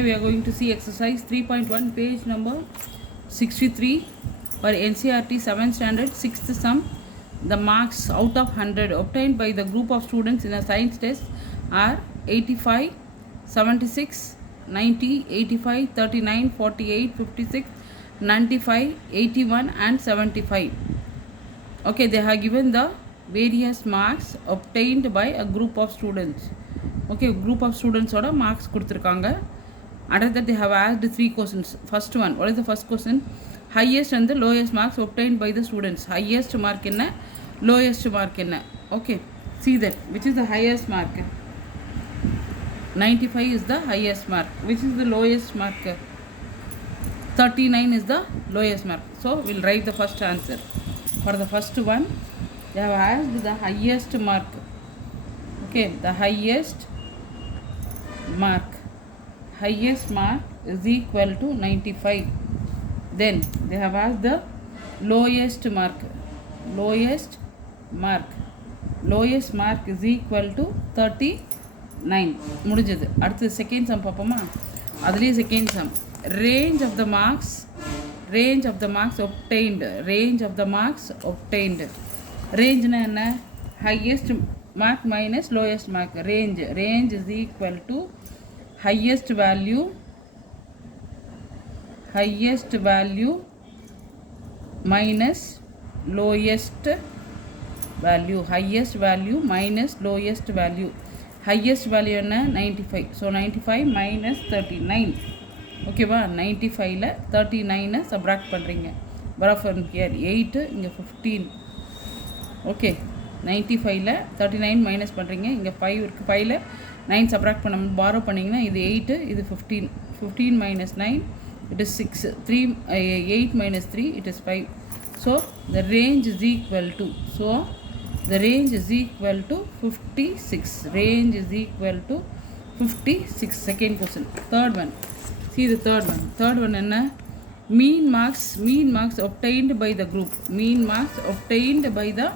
Today we are going to see exercise 3.1, page number 63 for NCERT 7th standard 6th sum. The marks out of 100 obtained by the group of students in a science test are 85, 76, 90, 85, 39, 48, 56, 95, 81 and 75. Okay, they have given the various marks obtained by a group of students. Okay, group of students oda marks kuduthirukanga. Under that they have asked 3 questions. First one, what is the first question? Highest and the lowest marks obtained by the students. Highest mark enna, lowest mark enna. Okay, see that which is the highest mark. 95 is the highest mark. Which is the lowest mark? 39 is the lowest mark. So we'll write the first answer. For the first one, they have asked the highest mark. Okay, the highest mark. Highest mark is equal to 95. Then they have asked the lowest mark. Lowest mark. Lowest mark is equal to 39. முடிஞ்சது. அடுத்து second sum பார்ப்போமா? அதுலேயே second sum. Range of the marks. Range of the marks obtained. Range of the marks obtained. Range na enna? Highest mark minus lowest mark. Range. Range is equal to highest value minus lowest value. Highest value minus lowest value. Highest value enna 95. So 95 minus 39. Okay va, 95 la 39 subtract பண்றீங்க. From here 8 இங்க 15. Okay, 95 ல 39 minus பண்றீங்க. இங்க 5 இருக்கு. 5 ல 9 subtract பண்ண borrow பண்ணீங்கன்னா இது 8 இது 15. 15 minus 9 it is 6. 8 minus 3 it is 5. So the range is equal to, so the range is equal to 56. Range is equal to 56. Second question. Third one. See the third one. Third one enna? Mean marks obtained by the group. Mean marks obtained by the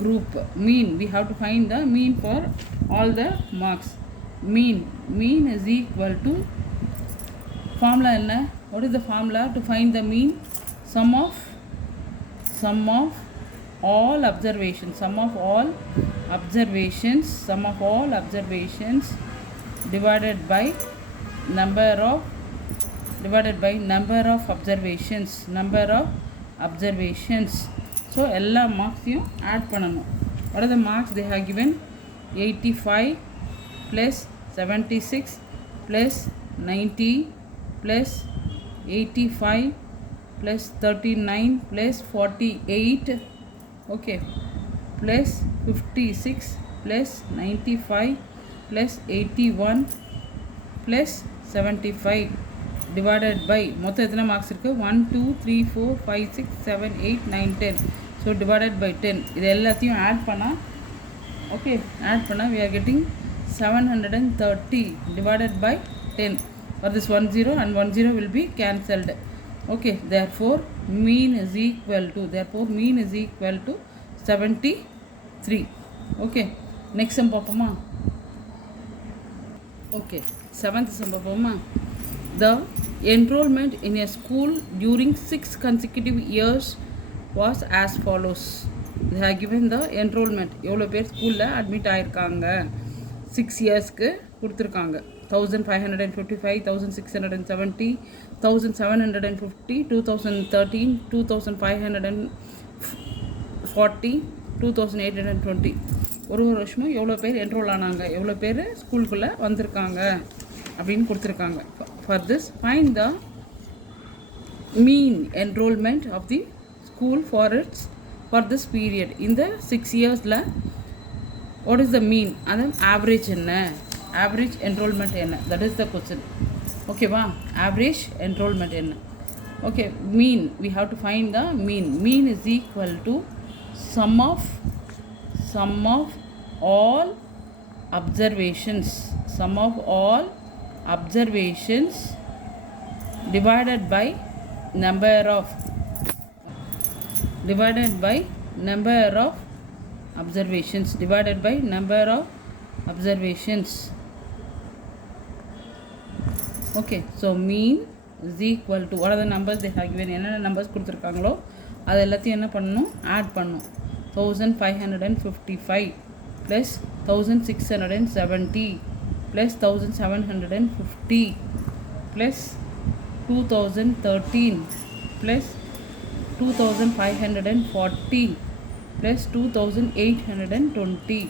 group. Mean, we have to find the mean for all the marks. Mean is equal to, formula enna? What is the formula to find the mean? Sum of all observations. Sum of all observations divided by number of observations. So எல்லா மார்க்ஸையும் add பண்ணணும். What are the marks they have given? 85 plus 76 plus 90 plus 85 plus 39 plus 48, okay, plus 56 plus 95 plus 81 plus 75 divided by, மொத்தம் எத்தனை marks இருக்குது? 1 2 3 4 5 6 7 8 9 10. So divided by 10. இது எல்லாத்தையும் add பண்ணால், okay, add பண்ணால் we are getting 730 divided by 10. For this 1 0 and 1 0 will be cancelled. Okay, therefore mean is equal to 73. Okay, next sum பார்ப்போமா? Okay, seventh sum பார்ப்போமா? The enrollment in a school during 6 consecutive years was as follows. They have given the enrollment. எவ்வளோ பேர் ஸ்கூலில் admit ஆகிருக்காங்க 6 இயர்ஸ்க்கு கொடுத்துருக்காங்க. 1555, 1670, 1750, 2013, 2540, 2820. ஒரு வருஷமும் எவ்வளோ பேர் என்ரோல் ஆனாங்க, எவ்வளோ பேர் ஸ்கூலுக்குள்ளே வந்திருக்காங்க அப்படின்னு கொடுத்துருக்காங்க. For this, find the mean enrollment of the school for this period. In the 6 yearsல what is the mean? And then average என்ன? Average enrollment என்ன? That is the question. Okay va? Average enrollment என்ன? Okay, mean, we have to find the mean. Mean is equal to sum of all observations. Sum of all observations divided by number of observations. Divided by number of observations. Okay, so mean is equal to what are the numbers they have given? என்ன numbers கொடுத்துருக்காங்களோ அது எல்லாத்தையும் என்ன பண்ணணும், add பண்ணணும். 1555 plus 1670 plus 1750 plus 2013 plus 2540 plus 2820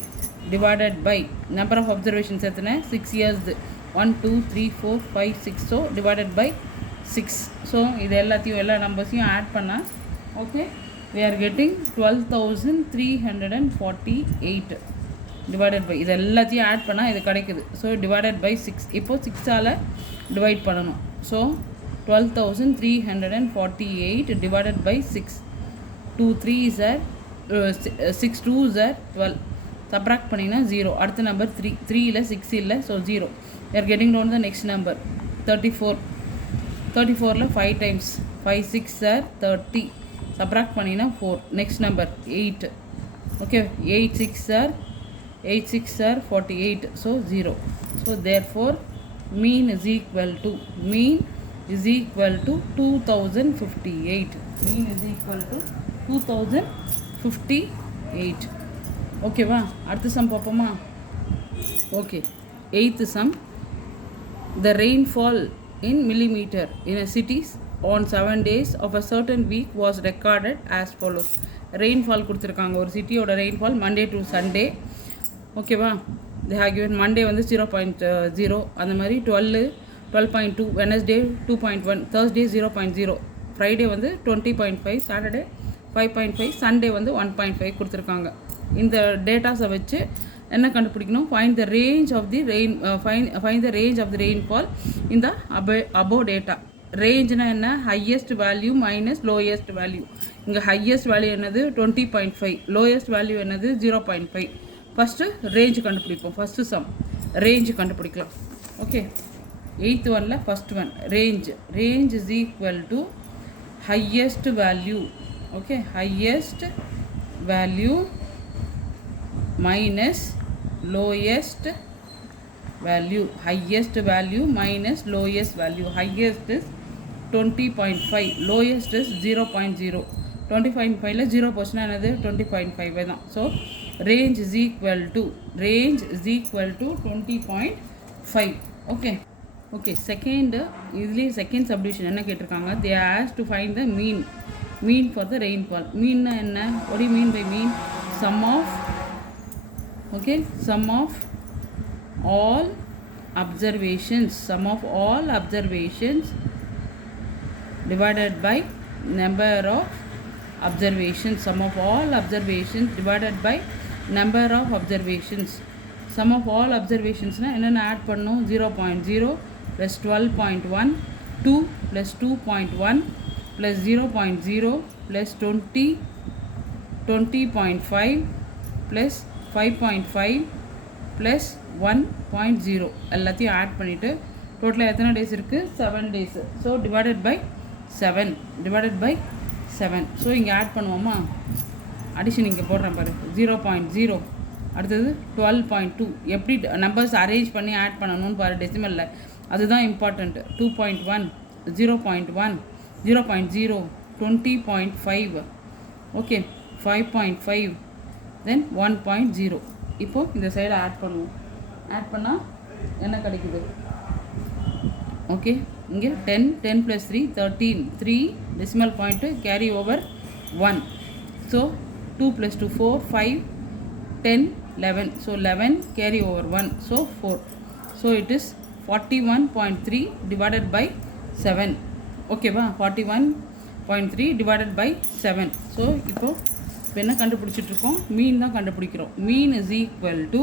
divided by number of observations எத்தனை 6 years 1 2 3 4 5 6 so divided by 6 so இது எல்லாத்தையும் எல்லா நம்பர்ஸையும் ஆட் பண்ணால் okay we are getting 12,348 divided by இது எல்லாத்தையும் ஆட் பண்ணால் இது கிடைக்குது ஸோ divided by 6 இப்போது 6ஆல் டிவைட் பண்ணணும் so 12,348 divided by 6 2 3s are 6 2s are 12 subtract பண்ணிங்கன்னா 0 அடுத்த நம்பர் 3 3 6 இல்லை so 0 we are getting down the next number 34ல 5 times 5 6 are 30 subtract பண்ணிங்கன்னா 4 next number 8 okay 8 6 are 48 so 0 so therefore mean is equal to 2058 mean is equal to 2058 ஓகேவா அடுத்த some பார்ப்போமா okay 8th sum the rainfall in millimeter in a cities on 7 days of a certain week was recorded as follows rainfall கொடுத்துருக்காங்க ஒரு சிட்டியோட rainfall Monday to Sunday ஓகேவா they have given Monday வந்து 0.0 அந்த மாதிரி 12.2 Wednesday 2.1 Thursday 0.0 Friday வந்து 20.5 Saturday 5.5 Sunday வந்து 1.5 கொடுத்துருக்காங்க இந்த டேட்டாஸை வச்சு என்ன கண்டுபிடிக்கணும் find the range of the rainfall in the above data ரேஞ்ச்னா என்ன highest value minus lowest value இங்கே ஹையஸ்ட் வேல்யூ என்னது 20.5 லோயஸ்ட் வேல்யூ என்னது 0.5 ஃபஸ்ட்டு ரேஞ்ச் கண்டுபிடிப்போம் ஃபஸ்ட்டு சம் ரேஞ்ச் கண்டுபிடிக்கலாம் ஓகே 8th ஒன்ல first one range is equal to highest value okay highest value minus lowest value minus lowest value highest is 20.5 lowest is 0.0 20.5 ல 0 போச்சுன்னா என்னது 20.5 தான் so range is equal to 20.5 okay second இதுலேயே second subdivision என்ன கேட்டிருக்காங்க they asked to find the mean for the rainfall மீன்னா என்ன what do you mean by mean sum of all observations divided by number of observations sum of all observations divided by number of observations sum of all observations na enna add பண்ணனும் 0.0 plus 12.1 2 plus 2.1 plus 0.0 plus 20.5 plus 5.5 plus 1.0 எல்லாத்தையும் add பண்ணிவிட்டு டோட்டலாக எத்தனை days இருக்குது 7 days so divided by 7 so இங்கே add பண்ணுவோமா addition இங்கே போடுறேன் பாரு 0.0 அடுத்தது 12.2 எப்படி நம்பர்ஸ் அரேஞ்ச் பண்ணி ஆட் பண்ணணும்னு பாரு டெசிமலில் அதுதான் இம்பார்ட்டண்ட் 2.1 0.1 0.0 20.5 ஓகே 5.5 then 1.0 இப்போது இந்த சைடு ஆட் பண்ணுவோம் ஆட் பண்ணால் என்ன கிடைக்குது ஓகே இங்கே 10 plus 3 13 3 decimal point carry over 1 so 2 plus 2 4 5 10 11 so 11 carry over 1 so 4 so it is 41.3 divided by 7 ஓகேவா 41.3 divided by 7 so இப்போது இப்போ என்ன கண்டுபிடிச்சிட்ருக்கோம் மீன் தான் கண்டுபிடிக்கிறோம் mean is equal to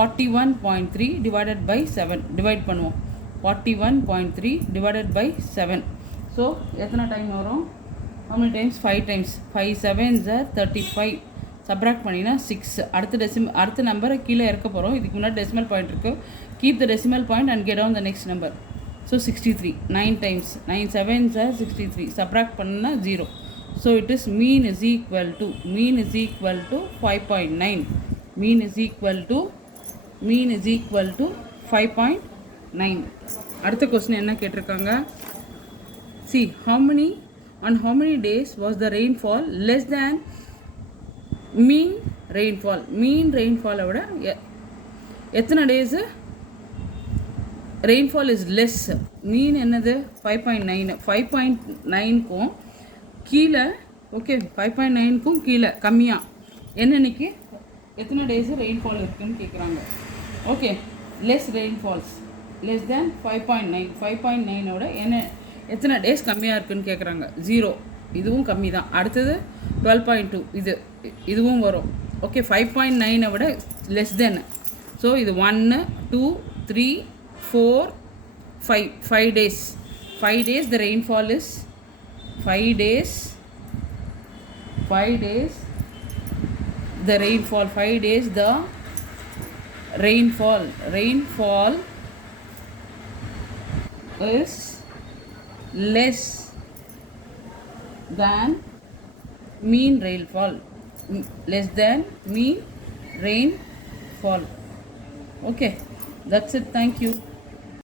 41.3 divided by 7 divide பண்ணுவோம் 41.3 டிவைடட் பை 7 ஸோ எத்தனை time வரும் how many times 5 times 5 7s are 35 subtract பண்ணினா 6 அடுத்த நம்பரை கீழே இறக்க போகிறோம் இதுக்கு முன்னாடி டெசிமல் பாயிண்ட் இருக்குது keep the decimal point and get on the next number so 63 9 times 9 7s are 63 subtract பண்ணா 0 so it is mean is equal to 5.9 mean is equal to 5.9 அடுத்த கொஸ்டின் என்ன கேட்டிருக்காங்க? see on how many days was the rainfall less than mean rainfall? mean rainfall விட எத்தனை days rainfall is less? மீன் என்னது 5.9. 5.9க்கும் கீழே, okay, 5.9க்கும் கீழே கம்மியாக என்னன்னைக்கு எத்தனை டேஸ் ரெயின்ஃபால் இருக்குதுன்னு கேட்குறாங்க. Okay, less rainfalls less than 5.9. 5.9ஓட எத்தனை டேஸ் கம்மியாக இருக்குதுன்னு கேட்குறாங்க. 0, இதுவும் கம்மி தான். அடுத்தது 12.2, இதுவும் வரும். ஓகே, 5.9 விட லெஸ் தென். ஸோ இது 1 2 3 4 5 days. 5 days the rainfall is 5 days. 5 days the rainfall. 5 days the rainfall is less than mean rainfall. Less than mean rainfall. Okay, that's it. Thank you.